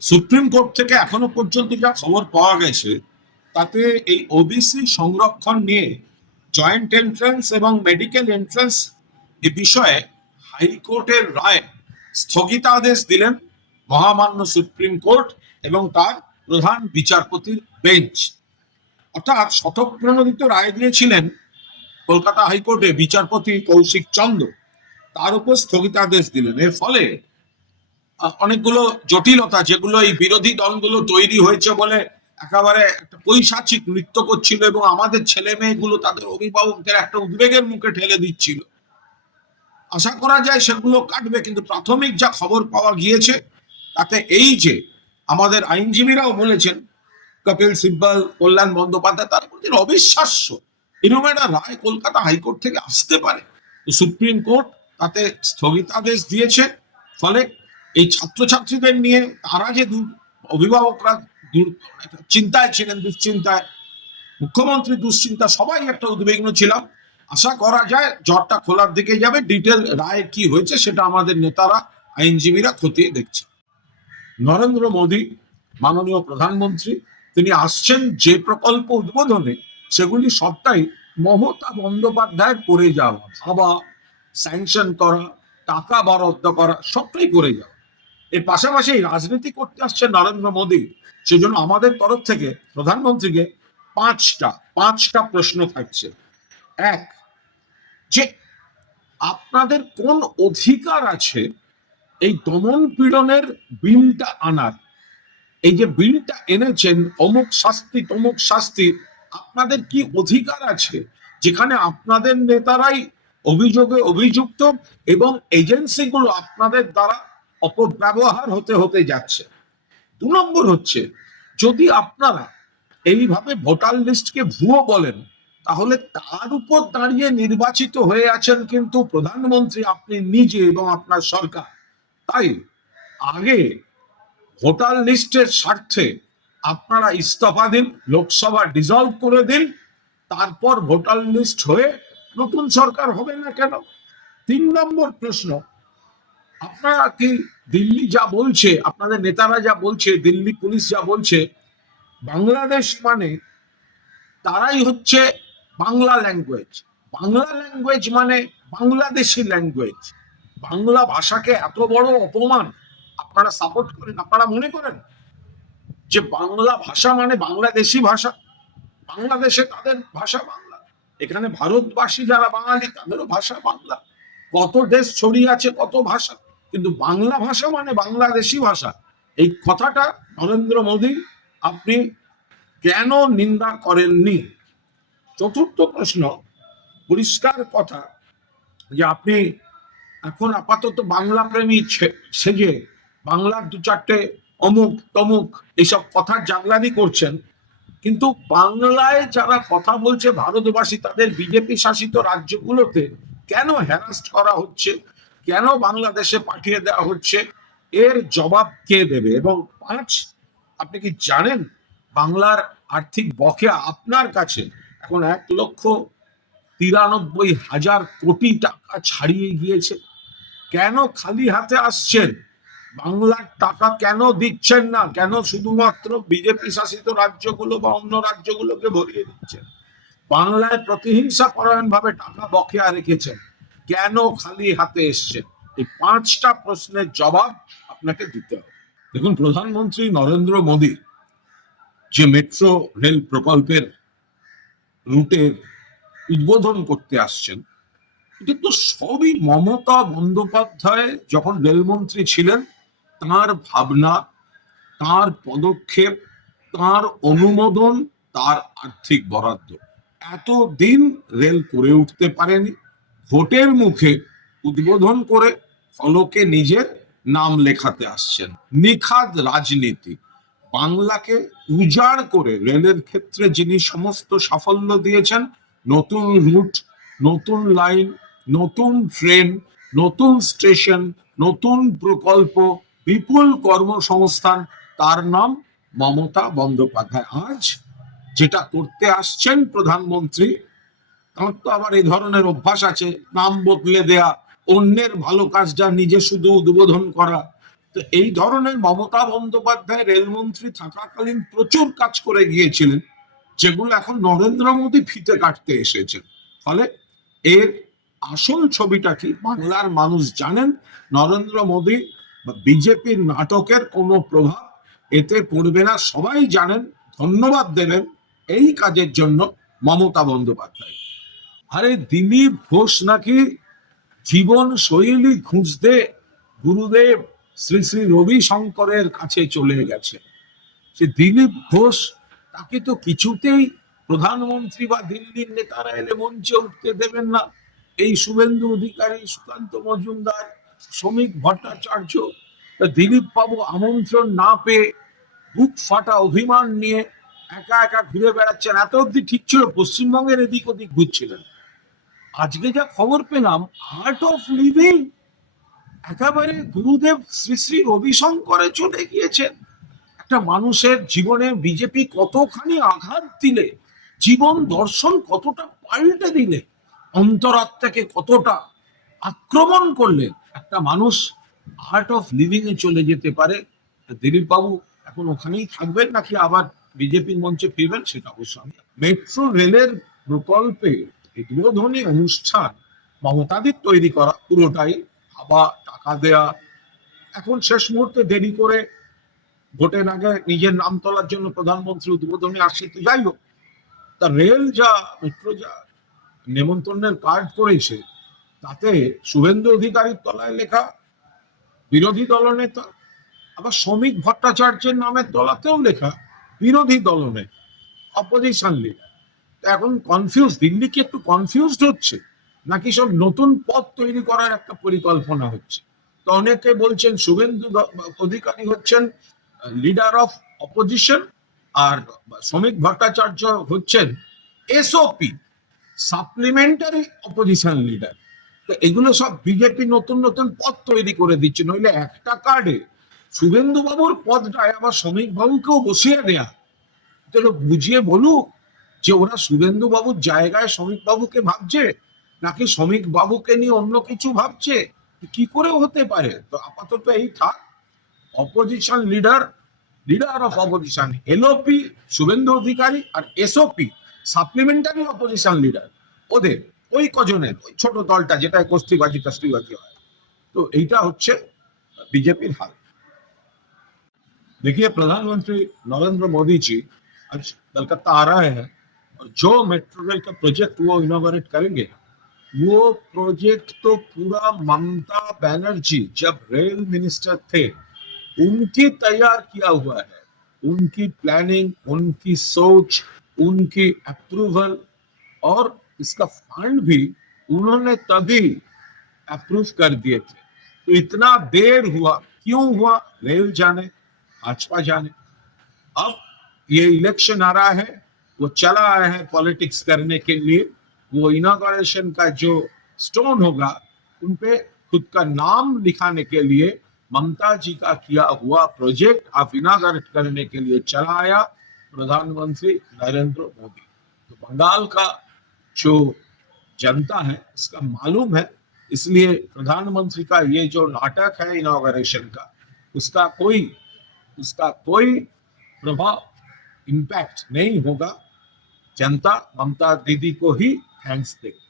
Supreme court থেকে এখনও পর্যন্ত যা খবর পাওয়া গেছে, তাতে এই ওবিসি সংরক্ষণ নিয়ে জয়েন্ট এন্ট্রান্স এবং মেডিকেল এন্ট্রান্স এ বিষয়ে হাইকোর্টের রায় স্থগিতাদেশ দিলেন মহামান্য সুপ্রিম কোর্ট এবং তার প্রধান বিচারপতির বেঞ্চ। অর্থাৎ শতপ্রণোদিত রায় দিয়েছিলেন কলকাতা হাইকোর্টে বিচারপতি কৌশিক চন্দ্র। তার উপর স্থগিতাদেশ দিলেন। এর ফলে অনেকগুলো জটিলতা যেগুলো এই বিরোধী দলগুলো তৈরি হয়েছে বলে একেবারে একটা পৈশাচিক নৃত্য করছিল এবং আমাদের ছেলে মেয়েগুলো তাদের অভিভাবকদের একটা উদ্বেগের মুখে ঠেলে দিচ্ছিল। আশা করা যায় সেগুলো কাটবে, কিন্তু প্রাথমিক যা খবর পাওয়া গিয়েছে, তাতে এই যে আমাদের আইনজীবীরাও বলেছেন, কপিল সিব্বল, কল্যাণ বন্দ্যোপাধ্যায়, তার বলছেন অবিশ্বাস্য। এরকম একটা রায় কলকাতা হাইকোর্ট থেকে আসতে পারে। সুপ্রিম কোর্ট তাতে স্থগিতাদেশ দিয়েছে, ফলে এই ছাত্রছাত্রীদের নিয়ে তারা যে অভিভাবকরা চিন্তায় ছিলেন, দুশ্চিন্তায়, মুখ্যমন্ত্রী দুশ্চিন্তা, সবাই একটা উদ্বিগ্ন ছিলাম। আশা করা যায় জ্বরটা খোলার দিকে যাবে, ডিটেল রায় কি হয়েছে সেটা আমাদের নেতারা, আইনজীবীরা খতিয়ে দেখছে। নরেন্দ্র মোদী, মাননীয় প্রধানমন্ত্রী, তিনি আসছেন যে প্রকল্প উদ্বোধনে, সেগুলি সবটাই মমতা বন্দ্যোপাধ্যায়ের করে যাওয়া, ভাবা স্যাংশন করা, টাকা বরাদ্দ করা, সবটাই করে যাওয়া। এর পাশাপাশি রাজনীতি করতে আসছে নরেন্দ্র মোদী। সেজন্য আমাদের তরফ থেকে প্রধানমন্ত্রীকে পাঁচটা পাঁচটা প্রশ্ন থাকছে। এক, যে আপনাদের কোন অধিকার আছে এই দমন পীড়নের বিলটা আনার? এই যে বিলটা এনেছেন, অমুক শাস্তি, তমুক শাস্তি, আপনাদের কি অধিকার আছে? যেখানে আপনাদের নেতারাই অভিযোগে অভিযুক্ত এবং এজেন্সিগুলো আপনাদের দ্বারা অপব্যবহার হতে হতে যাচ্ছে। দু নম্বর হচ্ছে, যদি আপনারা এইভাবে ভোটার লিস্টকে ভুয়ো বলেন, তাহলে তার উপর দাঁড়িয়ে নির্বাচিত হয়ে আছেন কিন্তু প্রধানমন্ত্রী আপনি নিজে এবং আপনার সরকার। তাই আগে ভোটার লিস্টের স্বার্থে আপনারা ইস্তফা দিন, লোকসভা ডিজলভ করে দিন, তারপর ভোটার লিস্ট হয়ে নতুন সরকার হবে না কেন? তিন নম্বর প্রশ্ন আপনারা কি দিল্লি যা বলছে, আপনাদের নেতারা যা বলছে, দিল্লি পুলিশ যা বলছে, বাংলাদেশ মানে তারাই হচ্ছে বাংলা ল্যাঙ্গুয়েজ বাংলা ল্যাঙ্গুয়েজ মানে বাংলাদেশি ল্যাঙ্গুয়েজ বাংলা ভাষাকে এত বড় অপমান আপনারা সাপোর্ট করেন, আপনারা মনে করেন যে বাংলা ভাষা মানে বাংলাদেশি ভাষা? বাংলাদেশে তাদের ভাষা বাংলা। এখানে ভারতবাসী যারা বাঙালি, তাদেরও ভাষা বাংলা। কত দেশ ছড়িয়ে আছে, কত ভাষা। কিন্তু বাংলা ভাষা মানে বাংলাদেশি ভাষা। এই কথাটা নরেন্দ্র মোদী আপনি কেন নিন্দা করেননি? চতুর্থ প্রশ্ন, পরিষ্কার কথা যে আপনি এখন আপাতত বাংলা প্রেমী সেজে বাংলার দু চারটে অমুক তমুক এইসব কথার জাগলানি করছেন। কিন্তু বাংলায় যারা কথা বলছে, ভারতবাসী তাদের বিজেপি শাসিত রাজ্যগুলোতে কেন হ্যারাস্ট করা হচ্ছে? কেন বাংলাদেশে পাঠিয়ে দেওয়া হচ্ছে? এর জবাব কে দেবে? এবং পাঁচ, আপনি কি জানেন বাংলার আর্থিক বকেয়া আপনার কাছে? এখন এক লক্ষ তিরানব্বই হাজার কোটি টাকা ছাড়িয়ে গিয়েছে। কেন খালি হাতে আসছেন? বাংলার টাকা কেন দিচ্ছেন না? কেন শুধুমাত্র বিজেপি শাসিত রাজ্যগুলো বা অন্য রাজ্যগুলোকে ভরিয়ে দিচ্ছেন? বাংলায় প্রতিহিংসা পরায়ণ ভাবে টাকা বকেয়া রেখেছেন। কেন খালি হাতে এসছেন এই পাঁচটা প্রশ্নের জবাব আপনাকে দিতে হবে। দেখুন, প্রধানমন্ত্রী নরেন্দ্র মোদী যে মেট্রো রেল প্রকল্পের রুটের উদ্বোধন করতে আসছেন, এটা তো সবই মমতা বন্দ্যোপাধ্যায় যখন রেলমন্ত্রী ছিলেন, তার ভাবনা, তার পদক্ষেপ, তার অনুমোদন, তার আর্থিক বরাদ্দ। এতদিন রেল করে উঠতে পারেনি। ভোটের মুখে উদ্বোধন করে ফলকে নিজের নাম লেখাতে আসছেন। নিখাদ রাজনীতি। বাংলাকে উজাড় করে রেলের ক্ষেত্রে যিনি সমস্ত সাফল্য দিয়েছেন, নতুন রুট, নতুন লাইন, নতুন ট্রেন, নতুন স্টেশন, নতুন প্রকল্প, বিপুল কর্মসংস্থান, তার নাম মমতা বন্দ্যোপাধ্যায়। আজ যেটা করতে আসছেন প্রধানমন্ত্রী তার তো আবার এই ধরনের অভ্যাস আছে, নাম বদলে দেয়া, অন্যের ভালো কাজটা নিজে শুধু উদ্বোধন করা। তো এই ধরনের মমতা বন্দ্যোপাধ্যায় রেলমন্ত্রী থাকাকালীন প্রচুর কাজ করে গিয়েছিলেন, যেগুলো এখন নরেন্দ্র মোদী ফিতে কাটতে এসেছেন। ফলে এর আসল ছবিটা কি বাংলার মানুষ জানেন? নরেন্দ্র মোদী বা বিজেপির নাটকের কোনো প্রভাব এতে পড়বে না, সবাই জানেন, ধন্যবাদ দেবেন এই কাজের জন্য মমতা বন্দ্যোপাধ্যায়। আরে দিলীপ ঘোষ নাকি জীবন শৈলী খুঁজতে গুরুদেব শ্রী শ্রী রবি শঙ্করের কাছে চলে গেছে। সে দিলীপ ঘোষ, তাকে তো কিছুতেই প্রধানমন্ত্রী বা দিল্লির নেতারা এলে মঞ্চে উঠতে দেবেন না। এই শুভেন্দু অধিকারী, সুকান্ত মজুমদার, শ্রমিক ভট্টাচার্য দিলীপ বাবু আমন্ত্রণ না পেয়ে বুক ফাটা অভিমান নিয়ে একা একা ঘুরে বেড়াচ্ছেন। এত অব্দি ঠিক ছিল, পশ্চিমবঙ্গের এদিক ওদিক ঘুরছিলেন। আজকে যা খবর পেলাম আর্ট অফ লিভিং একেবারে গুরুদেব শ্রী শ্রী রবিশঙ্করে চলে গিয়েছেন। একটা মানুষের জীবনে বিজেপি কতখানি আঘাত দিলে, জীবন দর্শন কতটা পাল্টে দিলে অন্তরাত্মাকে কতটা আক্রমণ করলে একটা মানুষ আর্ট অফ লিভিং এ চলে যেতে পারে। দিলীপ বাবু এখন ওখানেই থাকবেন নাকি আবার বিজেপির মঞ্চে ফিরবেন, সেটা অবশ্য আমি মেট্রো রেলের প্রকল্পে উদ্বোধনী অনুষ্ঠান মমতাদির তৈরি করা, পুরোটাই ভাবা, টাকা দেয়া। এখন শেষ মুহূর্তে দেরি করে ভোটের আগে নিজের নাম তোলার জন্য প্রধানমন্ত্রী উদ্বোধনী আসছে তো যাই হোক, তা রেল যা মেট্রো যা, নেমন্তন্নের কার্ড করেছে, তাতে শুভেন্দু অধিকারীর তলায় লেখা, বিরোধী দলনেতা, আবার শ্রমিক ভট্টাচার্যের নামের তলাতেও লেখা, বিরোধী দলনেতা অপোজিশন লিডার এখন কনফিউজ দিল্লি কি একটু কনফিউজড হচ্ছে? নাকি সব নতুন পথ তৈরি করার একটা পরিকল্পনা হচ্ছে? তো অনেকে বলছেন শুভেন্দু অধিকারী হচ্ছেন লিডার অফ অপোজিশন আর শ্রমিক ভট্টাচার্য হচ্ছেন এসওপি সাপ্লিমেন্টারি অপোজিশন লিডার তো এগুলো সব বিজেপি নতুন নতুন পদ তৈরি করে দিচ্ছে। নইলে একটা কার্ডে শুভেন্দু বাবুর পদটায় আবার শ্রমিক বাবুকেও বসিয়ে দেয়া। বুঝিয়ে বলুক যে ওরা শুভেন্দু বাবুর জায়গায় শ্রমিক বাবুকে ভাবছে নাকি শ্রমিক বাবুকে নিয়ে অন্য কিছু ভাবছে কি করে হতে পারে তো আপাতত এই থাক opposition leader leader of opposition LOP Suvendu Adhikari R SOP supplementary opposition leader ওদের ওই কজনের ওই ছোট দলটা যেটা কস্তিবাজি কাস্তিবাজি হয় তো এইটা হচ্ছে बीजेपी हाल देखिए प्रधानमंत्री नरेंद्र मोदी जी आज कलकत्ता आ रहे हैं और जो मेट्रो रेल का प्रोजेक्ट वो इनोग्रेट करेंगे, वो प्रोजेक्ट तो पूरा ममता बनर्जी, जब रेल मिनिस्टर थे, उनकी तैयार किया हुआ है। उनकी प्लानिंग उनकी सोच, उनकी अप्रूवल और इसका फंड भी उन्होंने तभी अप्रूव कर दिए थे। तो इतना देर हुआ, क्यों हुआ? रेल जाने, भाजपा जाने। अब ये इलेक्शन आ रहा है वो चला आया है पॉलिटिक्स करने के लिए। वो इनोग्रेशन का जो स्टोन होगा, उन पे खुद का नाम लिखाने के लिए ममता जी का किया हुआ प्रोजेक्ट आप इनागरेट करने के लिए चला आया प्रधानमंत्री नरेंद्र मोदी। तो बंगाल का जो जनता है, इसका मालूम है। इसलिए प्रधानमंत्री का ये जो नाटक है इनॉग्रेशन का, उसका कोई उसका कोई प्रभाव इम्पैक्ट नहीं होगा। जनता ममता दीदी को ही थैंक्स देगी।